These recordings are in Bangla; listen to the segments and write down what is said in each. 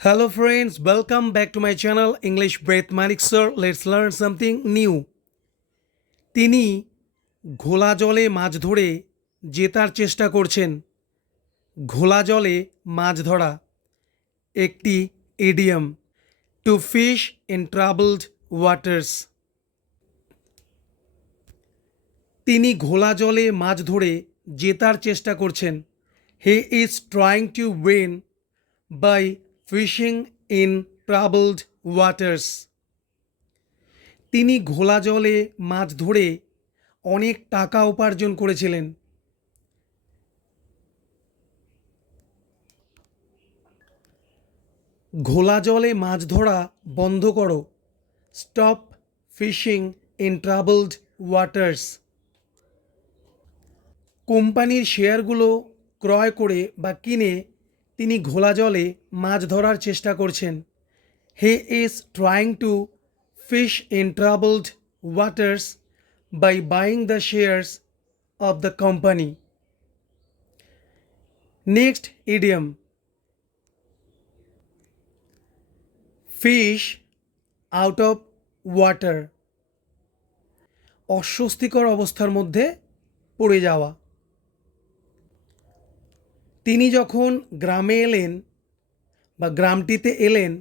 Hello friends, welcome back to my channel English with Manik sir. Let's learn something new. তিনি ঘোলা জলে মাছ ধরে জেতার চেষ্টা করছেন। ঘোলা জলে মাছ ধরা একটি idiom. To fish in troubled waters. তিনি ঘোলা জলে মাছ ধরে জেতার চেষ্টা করছেন। He is trying to win by fishing in troubled waters. তিনি ঘোলা জলে মাছ ধরে অনেক টাকা উপার্জন করেছিলেন। ঘোলা জলে মাছ ধরা বন্ধ করো। Stop fishing in troubled waters. কোম্পানির শেয়ারগুলো ক্রয় করে বা কিনে তিনি ঘোলা জলে মাছ ধরার চেষ্টা করছেন। He is trying to fish in troubled waters by buying the shares of the company. Next idiom, fish out of water. অস্বস্তিকর অবস্থার মধ্যে পড়ে যাওয়া। তিনি যখন গ্রামে এলেন বা গ্রামটিতে এলেন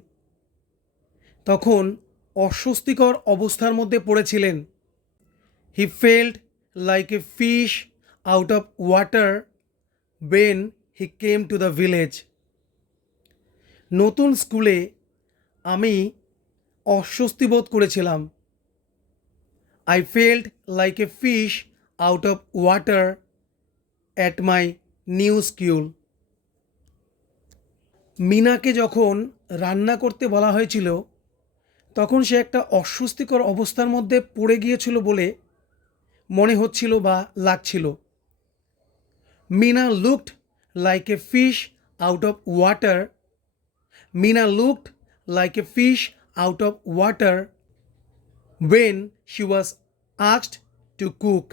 তখন অস্বস্তিকর অবস্থার মধ্যে পড়েছিলেন। He felt like a fish out of water when he came to the village. নতুন স্কুলে আমি অস্বস্তি বোধ করেছিলাম। I felt like a fish out of water at my new school. মিনাকে যখন রান্না করতে বলা হয়েছিল তখন সে একটা অস্বস্তিকর অবস্থার মধ্যে পড়ে গিয়েছিল বলে মনে হচ্ছিল বা লাগছিল। Meena looked like a fish out of water. Meena looked like a fish out of water when she was asked to cook.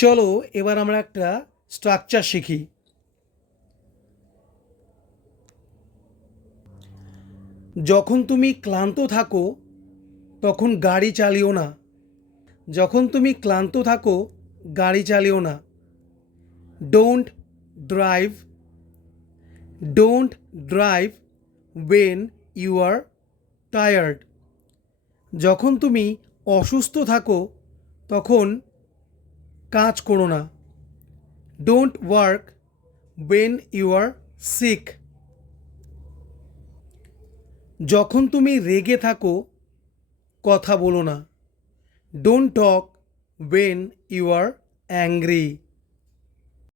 চলো এবার আমরা একটা স্ট্রাকচার শিখি। যখন তুমি ক্লান্ত থাকো তখন গাড়ি চালিও না। যখন তুমি ক্লান্ত থাকো গাড়ি চালিও না। Don't drive. Don't drive when you are tired. যখন তুমি অসুস্থ থাকো তখন কাজ করো না। Don't work when you are sick. যখন তুমি রেগে থাকো কথা বলো না। Don't talk when you are angry.